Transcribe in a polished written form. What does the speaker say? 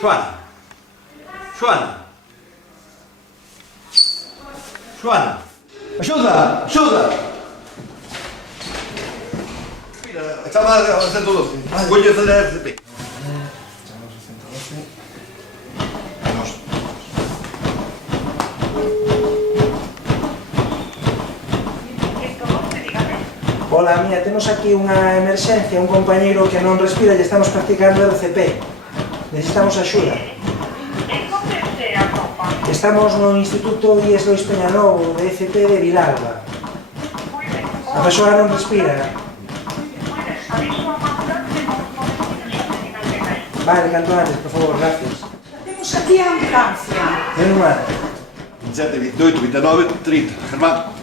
Xoana. Xoana. Xoana. Axuda, axuda. Mira, chama ao 112. Colle fazer a RCP. Chamamos ao 112. Vamos. Hola, mira, temos aquí unha emerxencia, un compañeiro que non respira e estamos practicando RCP. Necesitamos axuda. Estamos no Instituto IES Lois Peñanovo de ECP de Vilalba. A persoa non respira. Vale, canto antes, por favor, gracias. Temos aquí a ambulancia. Menos mal. 27, 28, 29, 30. Germán.